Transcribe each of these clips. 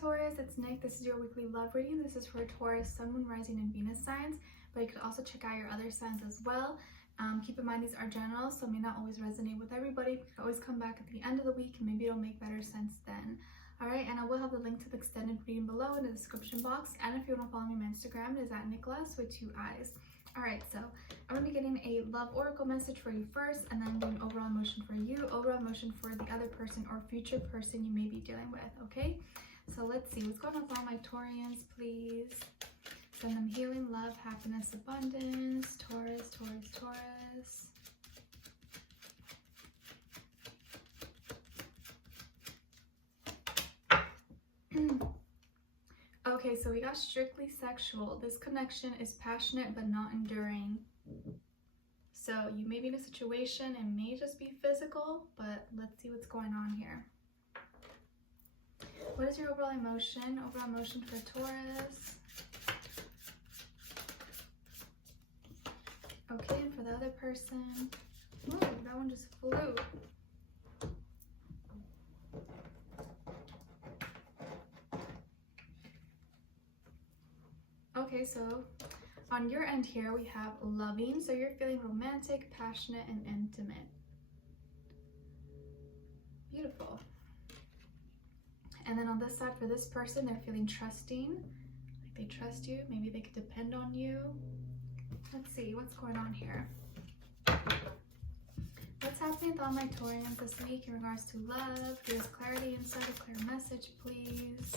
Taurus, it's Nick. This is your weekly love reading. This is for Taurus, Sun, Moon, Rising, and Venus signs, but you could also check out your other signs as well. Keep in mind these are general, so may not always resonate with everybody. You can always come back at the end of the week and maybe it'll make better sense then. Alright, and I will have the link to the extended reading below in the description box, and if you want to follow me on my Instagram, it is at Nicloves with 2 eyes. Alright, so I'm going to be getting a love oracle message for you first, and then doing overall emotion for you, overall emotion for the other person or future person you may be dealing with, okay? So let's see, what's going on with all my Taurians, please? Send them healing, love, happiness, abundance. Taurus, Taurus, Taurus. Okay, so we got strictly sexual. This connection is passionate but not enduring. So you may be in a situation, it may just be physical, but let's see what's going on here. What is your overall emotion? Overall emotion for Taurus. Okay, and for the other person. Ooh, that one just flew. Okay, so on your end here, we have loving. So you're feeling romantic, passionate, and intimate. Beautiful. And then on this side, for this person, they're feeling trusting. Like they trust you. Maybe they could depend on you. Let's see what's going on here. What's happening with all my Taurians this week in regards to love? Give us clarity inside a clear message, please.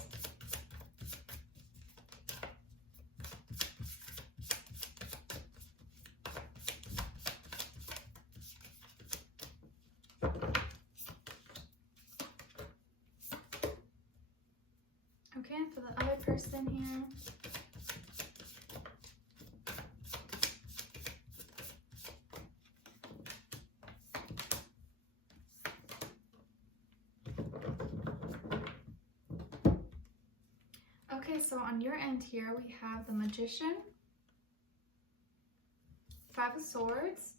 Okay, and for the other person here. Okay, so on your end here, we have the Magician, 5 of Swords,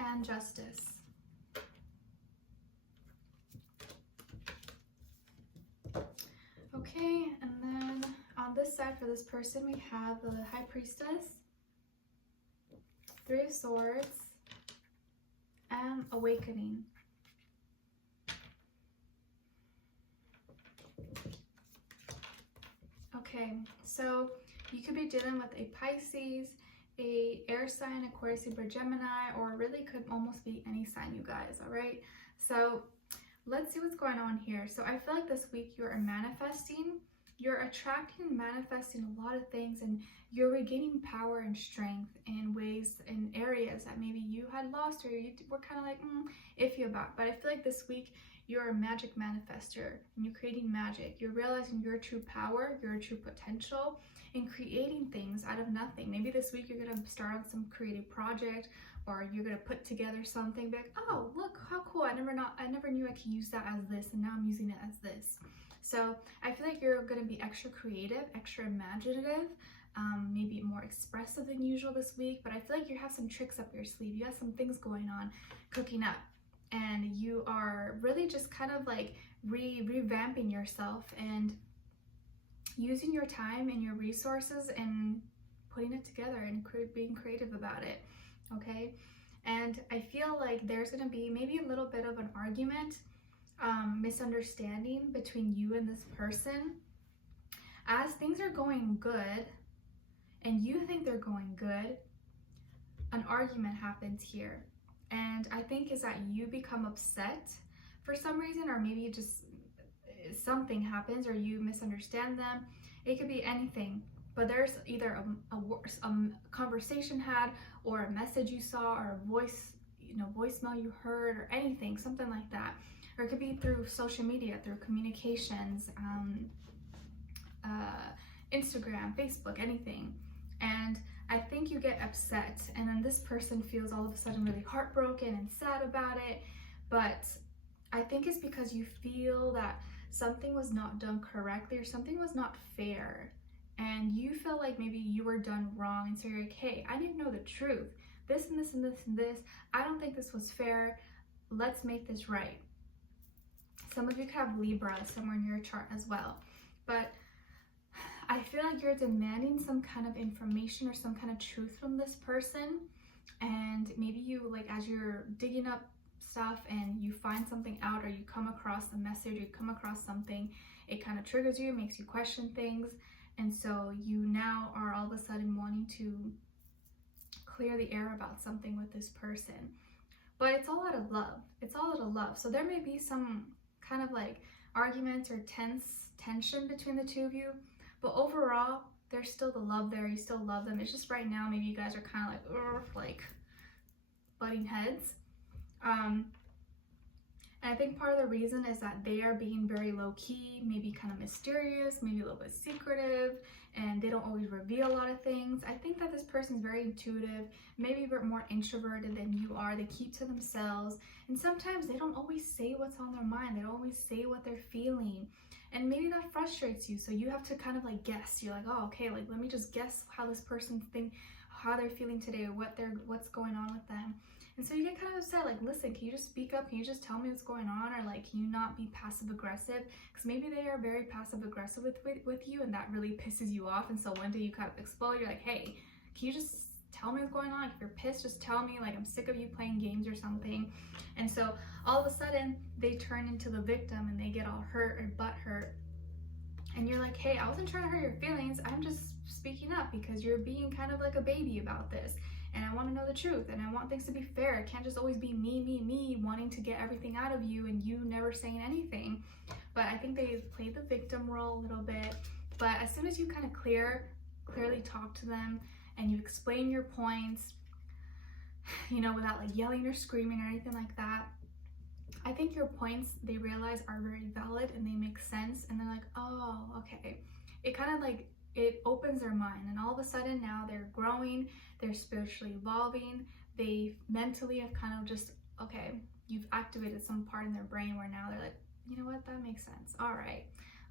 and Justice. Okay, and then on this side for this person, we have the High Priestess, 3 of Swords, and Awakening. Okay, so you could be dealing with a Pisces, a air sign, Aquarius, Libra, Gemini, or really could almost be any sign, you guys, all right? So let's see what's going on here. So I feel like this week you're manifesting, you're attracting and manifesting a lot of things, and you're regaining power and strength in ways, in areas that maybe you had lost or you were kind of like iffy about. But I feel like this week you're a magic manifester and you're creating magic. You're realizing your true power, your true potential, and creating things out of nothing. Maybe this week you're gonna start on some creative project, or you're gonna put together something, be like, oh, look how cool, I never knew I could use that as this, and now I'm using it as this. So I feel like you're gonna be extra creative, extra imaginative, maybe more expressive than usual this week, but I feel like you have some tricks up your sleeve. You have some things going on, cooking up, and you are really just kind of like revamping yourself and using your time and your resources and putting it together and being creative about it. Okay, and I feel like there's going to be maybe a little bit of an argument, misunderstanding between you and this person. As things are going good and you think they're going good, an argument happens here, and I think is that you become upset for some reason, or maybe just something happens or you misunderstand them. It could be anything, but there's either a conversation had, or a message you saw, or a voicemail you heard, or anything, something like that. Or it could be through social media, through communications, Instagram, Facebook, anything. And I think you get upset, and then this person feels all of a sudden really heartbroken and sad about it. But I think it's because you feel that something was not done correctly, or something was not fair, and you feel like maybe you were done wrong, and so you're like, hey, I need to know the truth, this and this and this and this, I don't think this was fair, let's make this right. Some of you could have Libra somewhere in your chart as well. But I feel like you're demanding some kind of information or some kind of truth from this person. And maybe you, like, as you're digging up stuff and you find something out, or you come across a message, you come across something, it kind of triggers you, makes you question things. And so you now are all of a sudden wanting to clear the air about something with this person. But it's all out of love. It's all out of love. So there may be some kind of like arguments or tension between the two of you. But overall, there's still the love there. You still love them. It's just right now, maybe you guys are kind of like butting heads. And I think part of the reason is that they are being very low-key, maybe kind of mysterious, maybe a little bit secretive, and they don't always reveal a lot of things. I think that this person is very intuitive, maybe a bit more introverted than you are. They keep to themselves, and sometimes they don't always say what's on their mind. They don't always say what they're feeling, and maybe that frustrates you. So you have to kind of like guess. You're like, oh, okay, like let me just guess how this person how they're feeling today, or what's going on with them. And so you get kind of upset, like, listen, can you just speak up? Can you just tell me what's going on? Or like, can you not be passive aggressive? Because maybe they are very passive aggressive with you, and that really pisses you off. And so one day you kind of explode. You're like, hey, can you just tell me what's going on? If you're pissed, just tell me. Like, I'm sick of you playing games or something. And so all of a sudden they turn into the victim and they get all hurt or butt hurt. And you're like, hey, I wasn't trying to hurt your feelings. I'm just speaking up because you're being kind of like a baby about this. And I want to know the truth, and I want things to be fair. It can't just always be me, wanting to get everything out of you and you never saying anything. But I think they play the victim role a little bit. But as soon as you kind of clearly talk to them and you explain your points, you know, without like yelling or screaming or anything like that, I think your points, they realize, are very valid and they make sense. And they're like, oh, okay. It kind of like, it opens their mind, and all of a sudden now they're growing, they're spiritually evolving, they mentally have kind of just, okay, you've activated some part in their brain where now they're like, you know what, that makes sense, all right,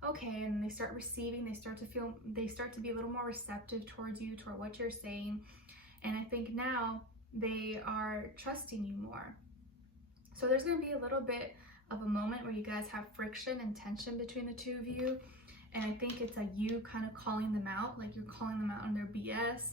okay. And they start receiving, they start to be a little more receptive towards you, toward what you're saying. And I think now they are trusting you more. So there's going to be a little bit of a moment where you guys have friction and tension between the two of you. And I think it's like you kind of calling them out, like you're calling them out on their BS.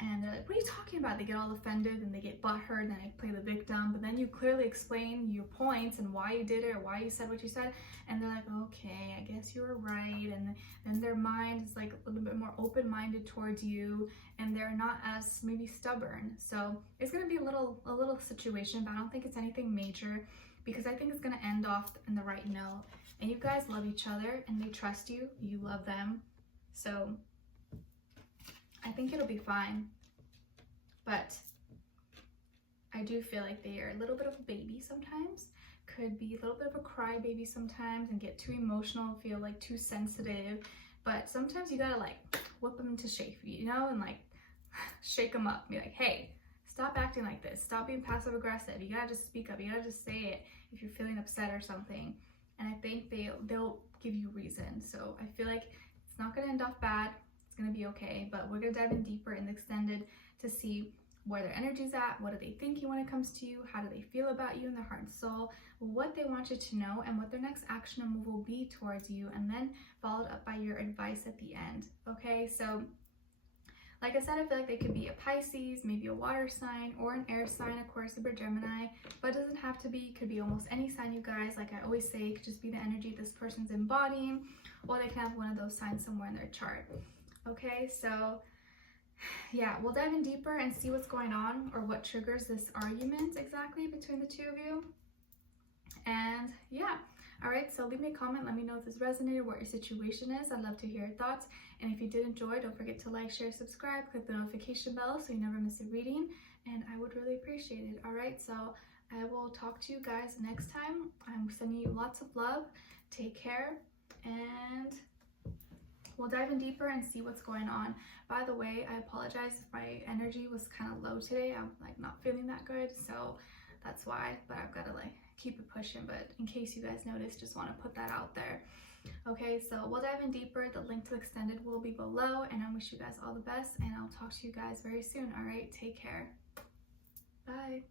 And they're like, what are you talking about? They get all offended and they get butthurt and they play the victim. But then you clearly explain your points and why you did it or why you said what you said. And they're like, okay, I guess you were right. And then their mind is like a little bit more open-minded towards you. And they're not as maybe stubborn. So it's going to be a little situation, but I don't think it's anything major, because I think it's going to end off in the right note. And you guys love each other and they trust you. You love them. So I think it'll be fine. But I do feel like they are a little bit of a baby sometimes. Could be a little bit of a crybaby sometimes and get too emotional, feel like too sensitive. But sometimes you gotta like whip them into shape, you know, and like shake them up. Be like, hey, stop acting like this. Stop being passive aggressive. You gotta just speak up. You gotta just say it if you're feeling upset or something. And I think they'll give you reason. So I feel like it's not going to end off bad. It's going to be okay. But we're going to dive in deeper in the extended to see where their energy's at. What are they thinking when it comes to you? How do they feel about you in their heart and soul? What they want you to know, and what their next action or move will be towards you. And then followed up by your advice at the end. Okay, so like I said, I feel like they could be a Pisces, maybe a water sign, or an air sign, Aquarius, Libra, Gemini, but it doesn't have to be. It could be almost any sign, you guys. Like I always say, it could just be the energy this person's embodying, or they can have one of those signs somewhere in their chart. Okay, so yeah, we'll dive in deeper and see what's going on, or what triggers this argument exactly between the two of you. And yeah, all right, so leave me a comment. Let me know if this resonated, what your situation is. I'd love to hear your thoughts. And if you did enjoy, don't forget to like, share, subscribe, click the notification bell so you never miss a reading. And I would really appreciate it. All right, so I will talk to you guys next time. I'm sending you lots of love. Take care, and we'll dive in deeper and see what's going on. By the way, I apologize if my energy was kind of low today. I'm like not feeling that good, so that's why. But I've got to like keep it pushing. But in case you guys noticed, just want to put that out there. Okay, so we'll dive in deeper. The link to extended will be below, and I wish you guys all the best, and I'll talk to you guys very soon. All right, take care. Bye.